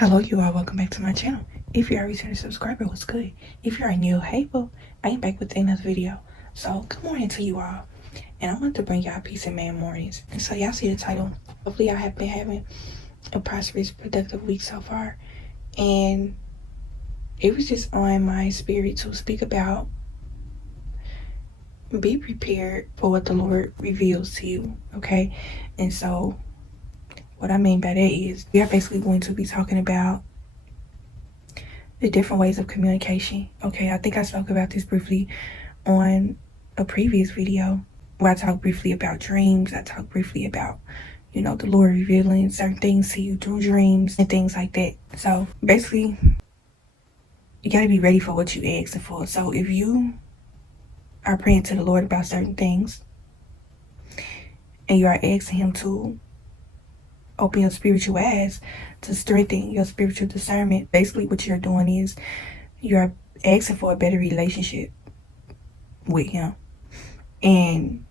Hello, you all. Welcome back to my channel. If you are a returning subscriber, what's good? If you're a new, hey, boo, I am back with another video. So, good morning to you all. And I want to bring y'all Peace and Man Mornings. And so, y'all see the title. Hopefully, I have been having a prosperous, productive week so far. And it was just on my spirit to speak about be prepared for what the Lord reveals to you, okay? And so, what I mean by that is we are basically going to be talking about the different ways of communication. Okay, I think I spoke about this briefly on a previous video where I talked briefly about dreams. I talked briefly about, the Lord revealing certain things to you through dreams and things like that. So basically, you got to be ready for what you asking for. So if you are praying to the Lord about certain things and you are asking him to open your spiritual eyes to strengthen your spiritual discernment, basically what you're doing is you're asking for a better relationship with him. And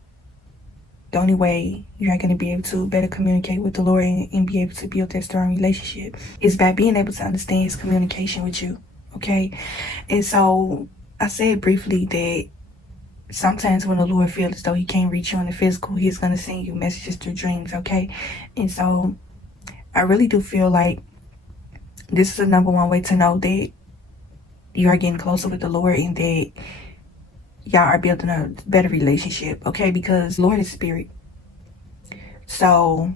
the only way you're going to be able to better communicate with the Lord and be able to build that strong relationship is by being able to understand his communication with you. Okay. And so I said briefly that sometimes when the Lord feels as though he can't reach you in the physical, he's going to send you messages through dreams, okay? And so I really do feel like this is the number one way to know that you are getting closer with the Lord and that y'all are building a better relationship, okay? Because Lord is spirit. So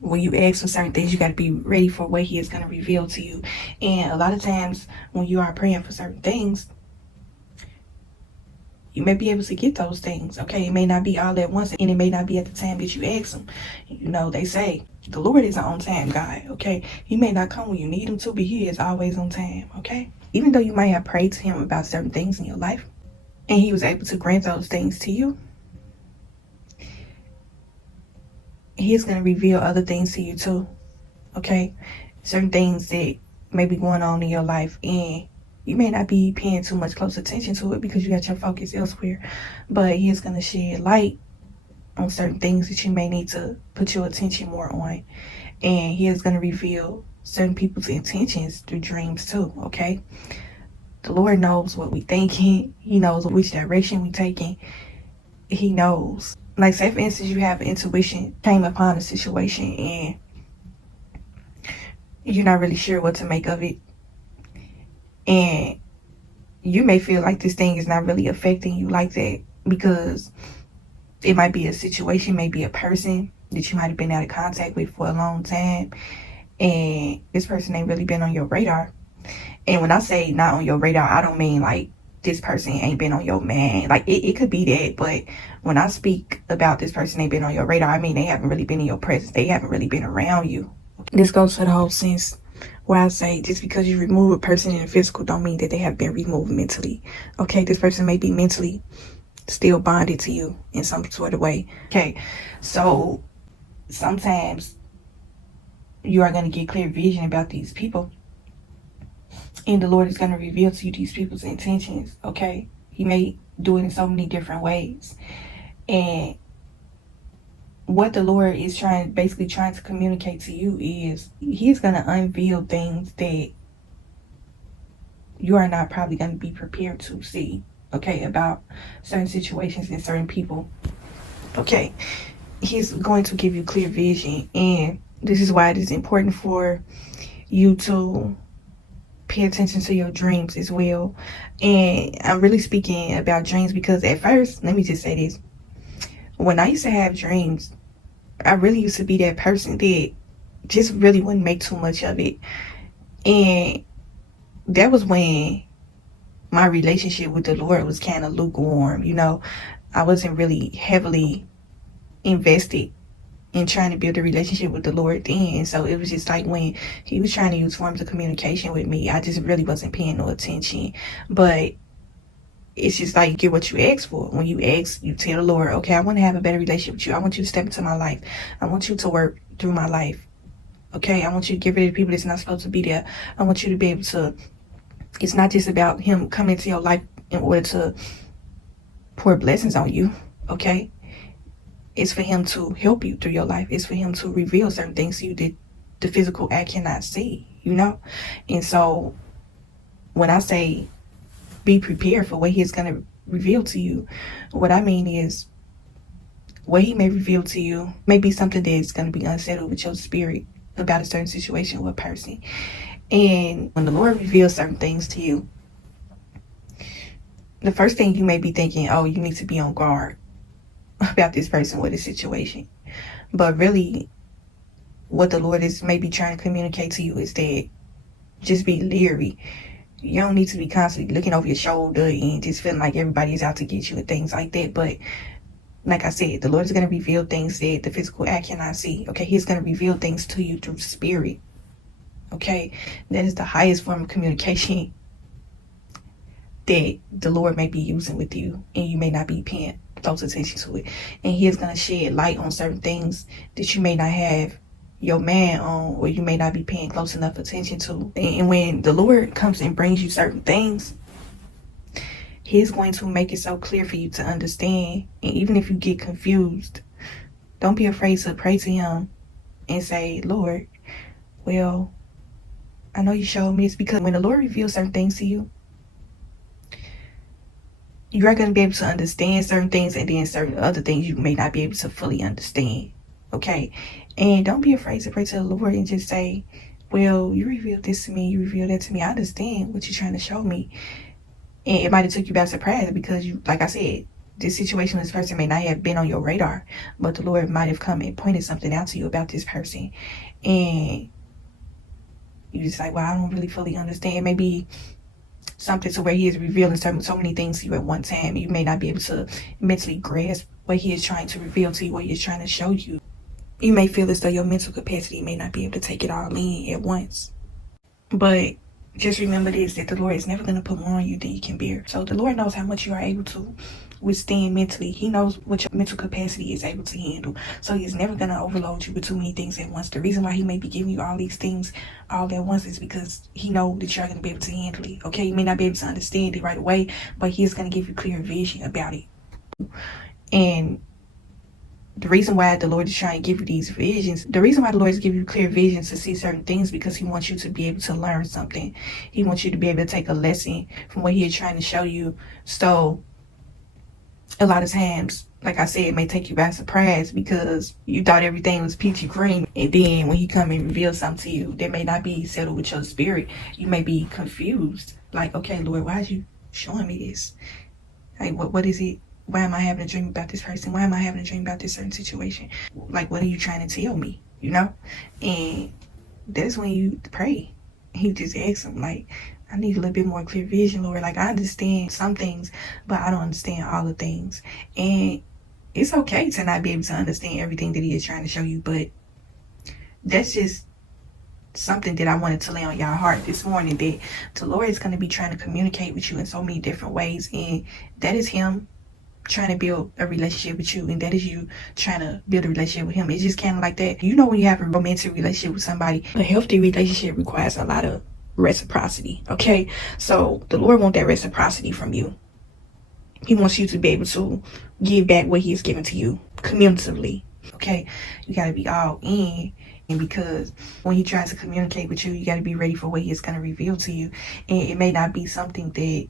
when you ask for certain things, you got to be ready for what he is going to reveal to you. And a lot of times when you are praying for certain things, you may be able to get those things, okay? It may not be all at once, and it may not be at the time that you ask him. They say the Lord is an on-time God, okay? He may not come when you need him to, but he is always on time, okay? Even though you might have prayed to him about certain things in your life, and he was able to grant those things to you, he is going to reveal other things to you too, okay? Certain things that may be going on in your life, and you may not be paying too much close attention to it because you got your focus elsewhere, but he is going to shed light on certain things that you may need to put your attention more on. And he is going to reveal certain people's intentions through dreams too, okay? The Lord knows what we thinking. He knows which direction we taking. He knows. Like, say for instance, you have intuition, came upon a situation and you're not really sure what to make of it. And you may feel like this thing is not really affecting you like that because it might be a situation, maybe a person that you might have been out of contact with for a long time. And this person ain't really been on your radar. And when I say not on your radar, I don't mean like this person ain't been on your man. Like it could be that. But when I speak about this person ain't been on your radar, I mean they haven't really been in your presence. They haven't really been around you. This goes to the whole sense where I say just because you remove a person in the physical don't mean that they have been removed mentally. Okay, this person may be mentally still bonded to you in some sort of way. Okay, so sometimes you are going to get clear vision about these people, and the Lord is going to reveal to you these people's intentions. Okay, he may do it in so many different ways, and what the Lord is basically trying to communicate to you is he's going to unveil things that you are not probably going to be prepared to see, okay, about certain situations and certain people. Okay, he's going to give you clear vision, and this is why it is important for you to pay attention to your dreams as well. And I'm really speaking about dreams because at first, let me just say this, when I used to have dreams, I really used to be that person that just really wouldn't make too much of it. And that was when my relationship with the Lord was kind of lukewarm. I wasn't really heavily invested in trying to build a relationship with the Lord then. So it was just like when he was trying to use forms of communication with me, I just really wasn't paying no attention. But it's just like you get what you ask for. When you ask, you tell the Lord, okay, I want to have a better relationship with you. I want you to step into my life. I want you to work through my life. Okay, I want you to get rid of the people that's not supposed to be there. I want you to be able to, it's not just about him coming into your life in order to pour blessings on you. Okay, it's for him to help you through your life. It's for him to reveal certain things to you that the physical eye cannot see, you know? And so when I say be prepared for what he's going to reveal to you, what I mean is what he may reveal to you may be something that's going to be unsettled with your spirit about a certain situation with a person. And when the Lord reveals certain things to you, the first thing you may be thinking, oh, you need to be on guard about this person with this situation. But really, what the Lord is maybe trying to communicate to you is that just be leery. You don't need to be constantly looking over your shoulder and just feeling like everybody's out to get you and things like that. But like I said, the Lord is going to reveal things that the physical eye cannot see. Okay, he's going to reveal things to you through spirit. Okay, that is the highest form of communication that the Lord may be using with you, and you may not be paying close attention to it. And he is going to shed light on certain things that you may not have your man on, or you may not be paying close enough attention to. And when the Lord comes and brings you certain things, he's going to make it so clear for you to understand. And even if you get confused, don't be afraid to pray to him and say, Lord, well, I know you showed me this. Because when the Lord reveals certain things to you, you are going to be able to understand certain things, and then certain other things you may not be able to fully understand. Okay? And don't be afraid to pray to the Lord and just say, well, you revealed this to me, you revealed that to me. I understand what you're trying to show me. And it might have took you by surprise because, you, like I said, this situation with this person may not have been on your radar, but the Lord might have come and pointed something out to you about this person. And you just like, well, I don't really fully understand. Maybe something to where he is revealing so many things to you at one time. You may not be able to mentally grasp what he is trying to reveal to you, what he is trying to show you. You may feel as though your mental capacity may not be able to take it all in at once. But just remember this, that the Lord is never going to put more on you than you can bear. So the Lord knows how much you are able to withstand mentally. He knows what your mental capacity is able to handle. So he's never going to overload you with too many things at once. The reason why he may be giving you all these things all at once is because he knows that you're going to be able to handle it. Okay, you may not be able to understand it right away, but he's going to give you clear vision about it. And the reason why the Lord is trying to give you these visions, the reason why the Lord is giving you clear visions to see certain things, because he wants you to be able to learn something. He wants you to be able to take a lesson from what he is trying to show you. So a lot of times, like I said, it may take you by surprise because you thought everything was peachy green. And then when he come and reveal something to you that may not be settled with your spirit, you may be confused. Like, okay, Lord, why is you showing me this? Like, what is it? Why am I having a dream about this person? Why am I having a dream about this certain situation? Like, what are you trying to tell me? You know? And that's when you pray. You just ask him, like, I need a little bit more clear vision, Lord. Like, I understand some things, but I don't understand all the things. And it's okay to not be able to understand everything that he is trying to show you, but that's just something that I wanted to lay on y'all heart this morning, that the Lord is going to be trying to communicate with you in so many different ways. And that is him trying to build a relationship with you, and that is you trying to build a relationship with him. It's just kind of like that. You know, when you have a romantic relationship with somebody, a healthy relationship requires a lot of reciprocity. Okay, so the Lord wants that reciprocity from you. He wants you to be able to give back what he has given to you cumulatively. Okay, you got to be all in. And because when he tries to communicate with you, you got to be ready for what he is going to reveal to you. And it may not be something that,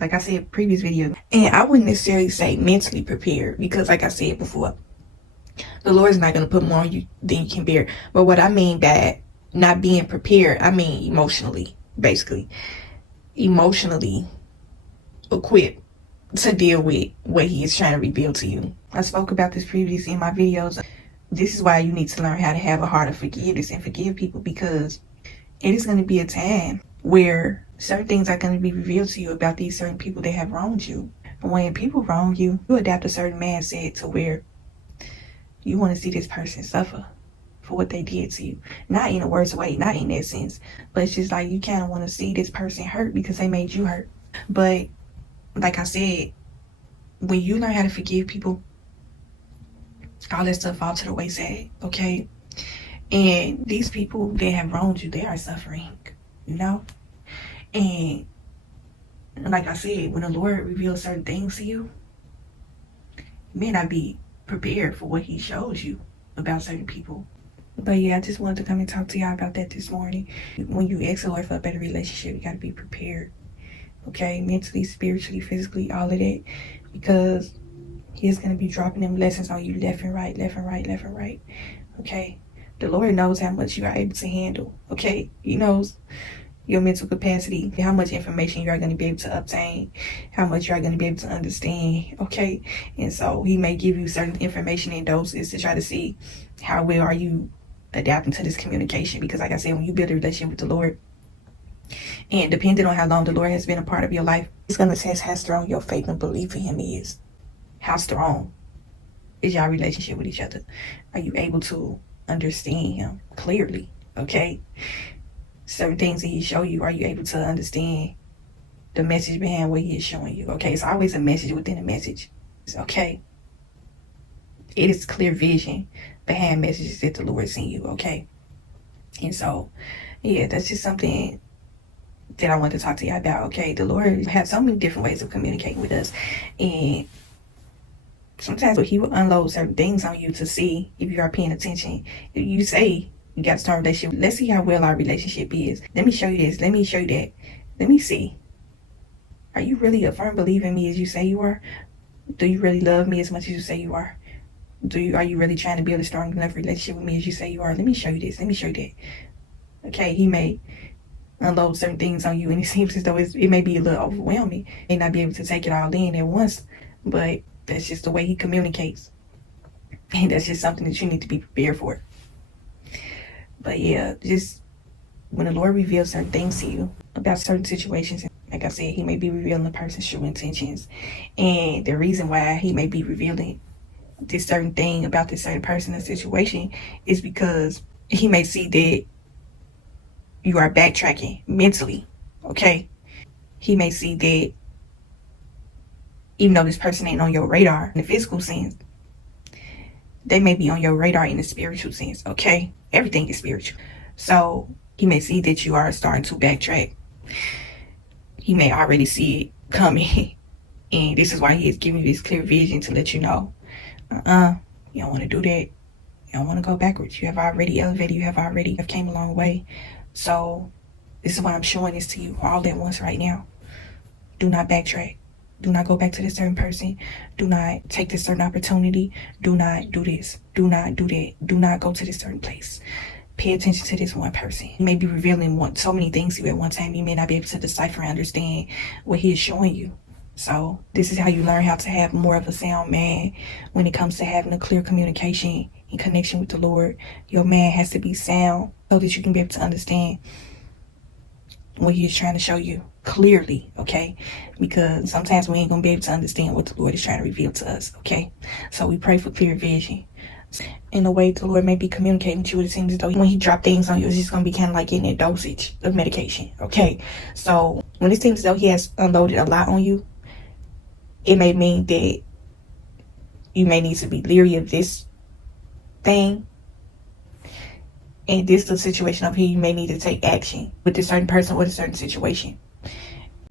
like I said previous video, and I wouldn't necessarily say mentally prepared, because like I said before, the Lord is not going to put more on you than you can bear. But what I mean by not being prepared, I mean emotionally, basically. Emotionally equipped to deal with what he is trying to reveal to you. I spoke about this previously in my videos. This is why you need to learn how to have a heart of forgiveness and forgive people, because it is going to be a time where certain things are going to be revealed to you about these certain people that have wronged you. And when people wrong you, you adapt a certain mindset to where you want to see this person suffer for what they did to you. Not in a worse way, not in that sense, but it's just like you kind of want to see this person hurt because they made you hurt. But like I said, when you learn how to forgive people, all that stuff falls to the wayside, okay? And these people that have wronged you, they are suffering, you know? And like I said, when the Lord reveals certain things to you, you may not be prepared for what he shows you about certain people. But yeah, I just wanted to come and talk to y'all about that this morning. When you ask the Lord for a better relationship, you got to be prepared. Okay, mentally, spiritually, physically, all of that, because He's going to be dropping them lessons on you left and right, left and right, left and right. Okay, the Lord knows how much you are able to handle. Okay, He knows your mental capacity, how much information you are going to be able to obtain, how much you are going to be able to understand. Okay, and so He may give you certain information in doses to try to see how well are you adapting to this communication. Because like I said, when you build a relationship with the Lord, and depending on how long the Lord has been a part of your life, it's going to test how strong your faith and belief in Him is. How strong is your relationship with each other? Are you able to understand Him clearly? Okay, certain things that He show you, are you able to understand the message behind what He is showing you? Okay, it's always a message within a message. Okay, it is clear vision behind messages that the Lord sent you. Okay, and so yeah, that's just something that I want to talk to you about. Okay, the Lord has so many different ways of communicating with us, and sometimes He will unload certain things on you to see if you are paying attention. If you say you got to start a relationship, let's see how well our relationship is. Let me show you this. Let me show you that. Let me see. Are you really a firm believer in me as you say you are? Do you really love me as much as you say you are? Are you really trying to build a strong enough relationship with me as you say you are? Let me show you this. Let me show you that. Okay, He may unload certain things on you, and it seems as though it may be a little overwhelming. You may not be able to take it all in at once, but that's just the way He communicates, and that's just something that you need to be prepared for. But yeah, just when the Lord reveals certain things to you about certain situations, like I said, He may be revealing a person's true intentions, and the reason why He may be revealing this certain thing about this certain person or situation is because He may see that you are backtracking mentally. Okay, He may see that even though this person ain't on your radar in the physical sense, they may be on your radar in the spiritual sense. Okay, everything is spiritual. So He may see that you are starting to backtrack. He may already see it coming, and this is why He is giving you this clear vision to let you know, you don't want to do that. You don't want to go backwards. You have already elevated. You have came a long way. So this is why I'm showing this to you all at once right now. Do not backtrack. Do not go back to this certain person. Do not take this certain opportunity. Do not do this. Do not do that. Do not go to this certain place. Pay attention to this one person. He may be revealing so many things to you at one time. You may not be able to decipher and understand what He is showing you. So this is how you learn how to have more of a sound man when it comes to having a clear communication and connection with the Lord. Your man has to be sound so that you can be able to understand what He is trying to show you clearly. Okay, because sometimes we ain't gonna be able to understand what the Lord is trying to reveal to us. Okay, so we pray for clear vision. In a way, the Lord may be communicating to you. It seems as though when He drop things on you, it's just gonna be kind of like getting a dosage of medication. Okay, so when it seems as though He has unloaded a lot on you, it may mean that you may need to be leery of this thing. And this is the situation of here, you may need to take action with this certain person or a certain situation.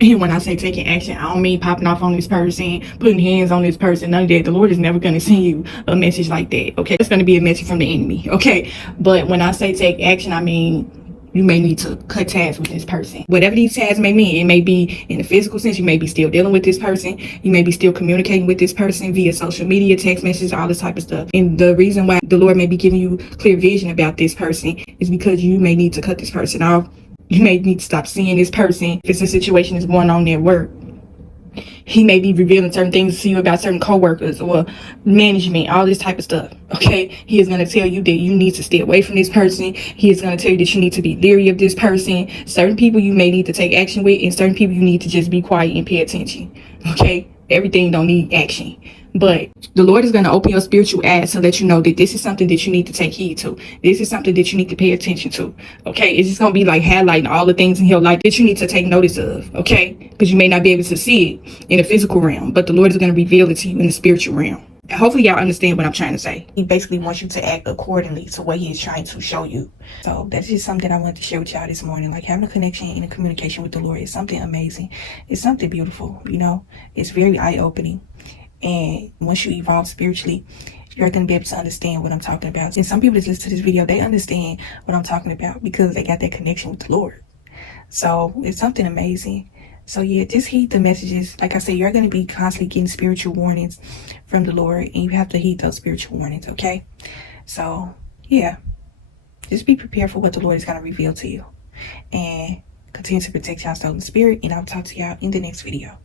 And when I say taking action, I don't mean popping off on this person, putting hands on this person, none of that. The Lord is never going to send you a message like that. Okay, it's going to be a message from the enemy. Okay, but when I say take action, I mean you may need to cut ties with this person. Whatever these ties may mean, it may be in the physical sense, you may be still dealing with this person. You may be still communicating with this person via social media, text messages, all this type of stuff. And the reason why the Lord may be giving you clear vision about this person is because you may need to cut this person off. You may need to stop seeing this person. If it's a situation that's going on at work, He may be revealing certain things to you about certain coworkers or management, all this type of stuff. Okay, He is going to tell you that you need to stay away from this person. He is going to tell you that you need to be leery of this person. Certain people you may need to take action with, and certain people you need to just be quiet and pay attention. Okay, everything don't need action. But the Lord is going to open your spiritual eyes to let you know that this is something that you need to take heed to. This is something that you need to pay attention to. Okay, it's just going to be like highlighting all the things in your life that you need to take notice of. Okay, because you may not be able to see it in the physical realm, but the Lord is going to reveal it to you in the spiritual realm. Hopefully y'all understand what I'm trying to say. He basically wants you to act accordingly to what He is trying to show you. So that's just something that I wanted to share with y'all this morning. Like having a connection and a communication with the Lord is something amazing. It's something beautiful, you know. It's very eye-opening. And once you evolve spiritually you're going to be able to understand what I'm talking about. And some people that listen to this video, they understand what I'm talking about because they got that connection with the Lord. So it's something amazing. So yeah, just heed the messages. Like I said, you're going to be constantly getting spiritual warnings from the Lord, and you have to heed those spiritual warnings, okay? So yeah, just be prepared for what the Lord is going to reveal to you, and continue to protect y'all soul and spirit. And I'll talk to y'all in the next video.